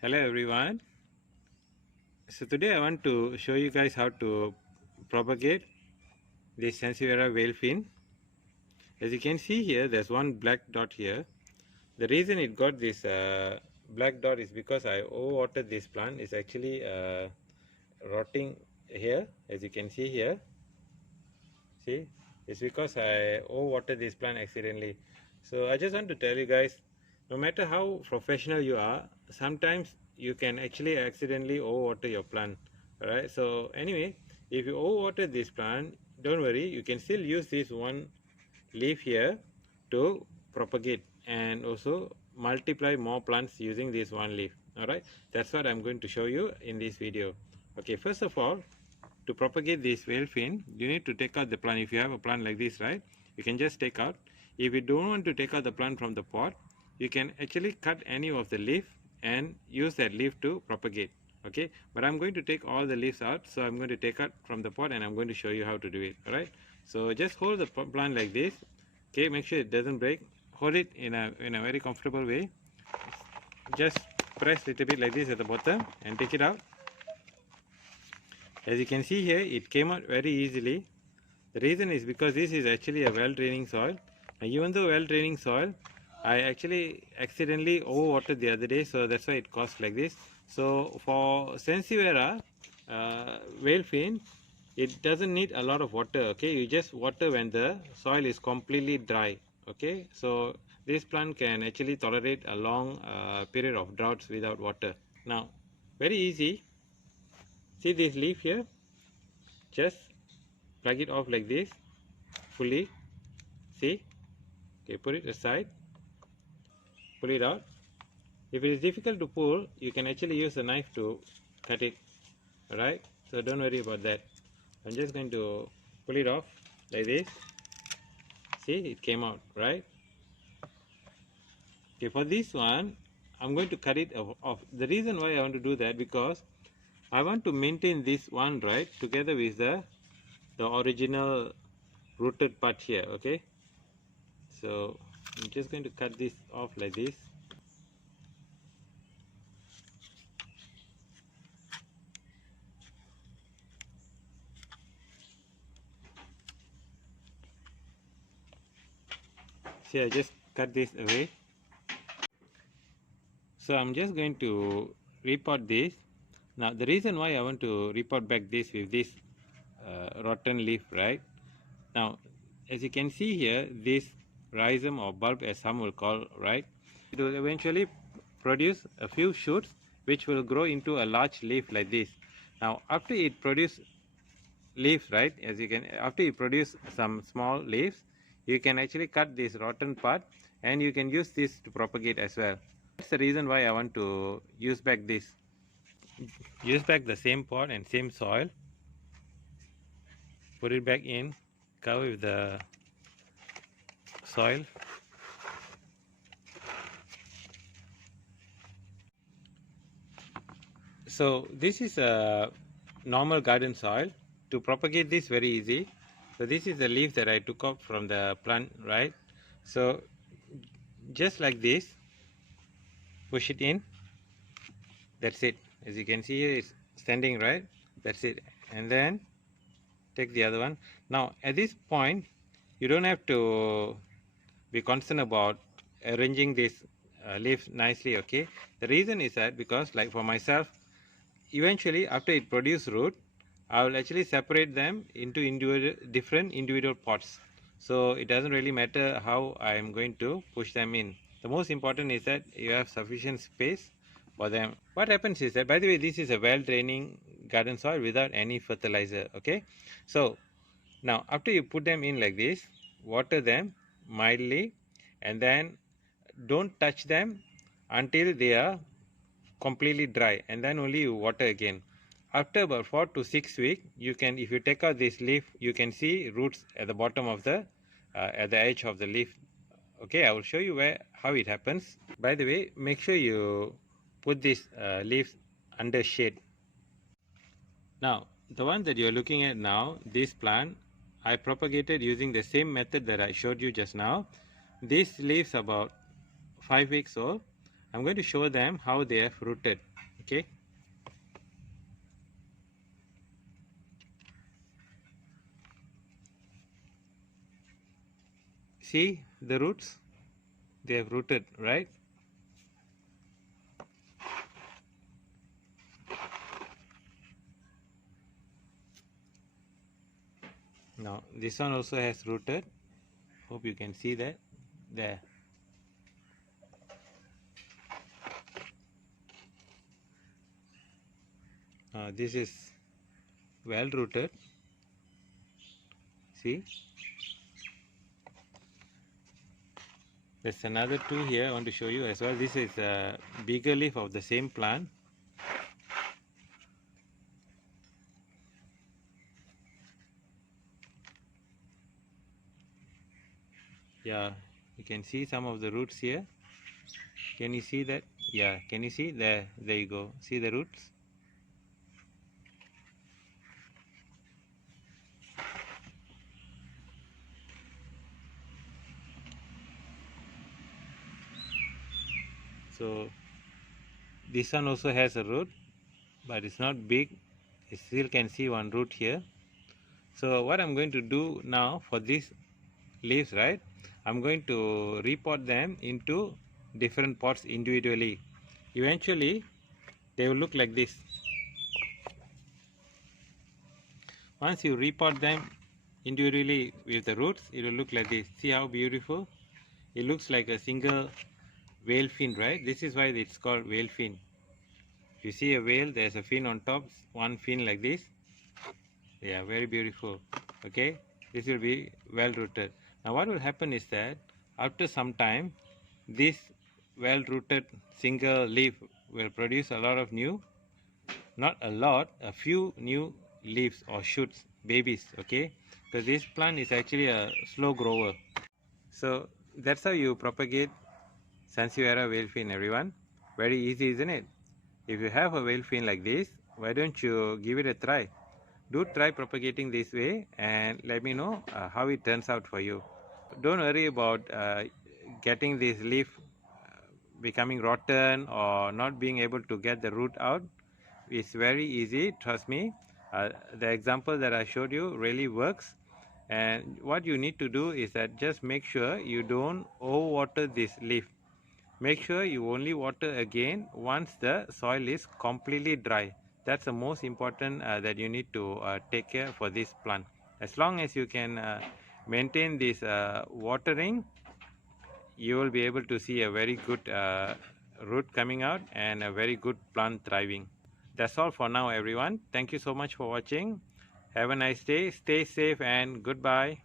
Hello everyone. So today I want to show you guys how to propagate this Sansevieria whale fin. As you can see here, there's one black dot here. The reason it got this black dot is because I overwatered this plant. It's actually rotting here, as you can see here. See, it's because I overwatered this plant accidentally. So I just want to tell you guys, no matter how professional you are, sometimes you can actually accidentally overwater your plant. Alright, so anyway, if you overwater this plant, don't worry, you can still use this one leaf here to propagate and also multiply more plants using this one leaf. Alright, that's what I'm going to show you in this video. Okay, first of all, to propagate this whale fin, you need to take out the plant. If you have a plant like this, right, you can just take out. If you don't want to take out the plant from the pot, you can actually cut any of the leaf and use that leaf to propagate. Okay, but I'm going to take all the leaves out, so I'm going to take out from the pot and I'm going to show you how to do it. All right, so just hold the plant like this. Okay, make sure it doesn't break. Hold it in a very comfortable way. Just press a little bit like this at the bottom and take it out. As you can see here, it came out very easily. The reason is because this is actually a well-draining soil. And even though well-draining soil, I actually accidentally overwatered the other day, so that's why it caused like this. So for Sansevieria whale fin, it doesn't need a lot of water. Okay, you just water when the soil is completely dry. Okay, so this plant can actually tolerate a long period of droughts without water. Now, very easy. See this leaf here? Just plug it off like this fully. See? Okay, put it aside, pull it out. If it is difficult to pull, you can actually use a knife to cut it. Alright, so don't worry about that. I'm just going to pull it off like this. See, it came out, right? Okay, for this one, I'm going to cut it off. The reason why I want to do that, because I want to maintain this one, right, together with the original rooted part here. Okay, so I'm just going to cut this off like this. See, I just cut this away. So I'm just going to repot this. Now the reason why I want to repot back this with this rotten leaf, right? Now as you can see here, this rhizome or bulb, as some will call, right, it will eventually produce a few shoots which will grow into a large leaf like this. Now after it produces leaves, right, as you can, after you produce some small leaves, you can actually cut this rotten part and you can use this to propagate as well. That's the reason why I want to use back this. Use back the same pot and same soil, put it back in, cover with the soil. So this is a normal garden soil. To propagate this, very easy. So this is the leaf that I took off from the plant, right? So just like this, push it in. That's it. As you can see here, it's standing, right? That's it. And then take the other one. Now at this point, you don't have to be concerned about arranging this leaf nicely. Okay, the reason is that because, like for myself, eventually after it produces root, I will actually separate them into different individual pots. So it doesn't really matter how I am going to push them in. The most important is that you have sufficient space for them. What happens is that, by the way, this is a well draining garden soil without any fertilizer. Okay, so now after you put them in like this, water them mildly and then don't touch them until they are completely dry, and then only you water again. After about 4 to 6 weeks, you can, if you take out this leaf, you can see roots at the bottom of the at the edge of the leaf. Okay, I will show you how it happens. By the way, make sure you put this leaves under shade. Now the one that you're looking at now, this plant, I propagated using the same method that I showed you just now. This leaves about 5 weeks old. I'm going to show them how they have rooted. Okay. See the roots? They have rooted, right? Now this one also has rooted. Hope you can see that. There. This is well rooted. See? There's another two here I want to show you as well. This is a bigger leaf of the same plant. Yeah, you can see some of the roots here. Can you see that? Yeah, can you see? There you go. See the roots? So this one also has a root, but it's not big. You still can see one root here. So what I'm going to do now for these leaves, right? I'm going to repot them into different pots individually. Eventually, they will look like this. Once you repot them individually with the roots, it will look like this. See how beautiful? It looks like a single whale fin, right? This is why it's called whale fin. If you see a whale, there's a fin on top, one fin like this. Yeah, very beautiful. Okay, this will be well rooted. Now what will happen is that after some time, this well rooted single leaf will produce a lot of new, not a lot, a few new leaves or shoots, babies. Okay, because this plant is actually a slow grower. So that's how you propagate Sansevieria whale fin, everyone. Very easy, isn't it? If you have a whale fin like this, why don't you give it a try? Do try propagating this way and let me know how it turns out for you. Don't worry about getting this leaf becoming rotten or not being able to get the root out. It's very easy, trust me. The example that I showed you really works. And what you need to do is that just make sure you don't overwater this leaf. Make sure you only water again once the soil is completely dry. That's the most important that you need to take care for this plant. As long as you can maintain this watering, you will be able to see a very good root coming out and a very good plant thriving. That's all for now, everyone. Thank you so much for watching. Have a nice day. Stay safe and goodbye.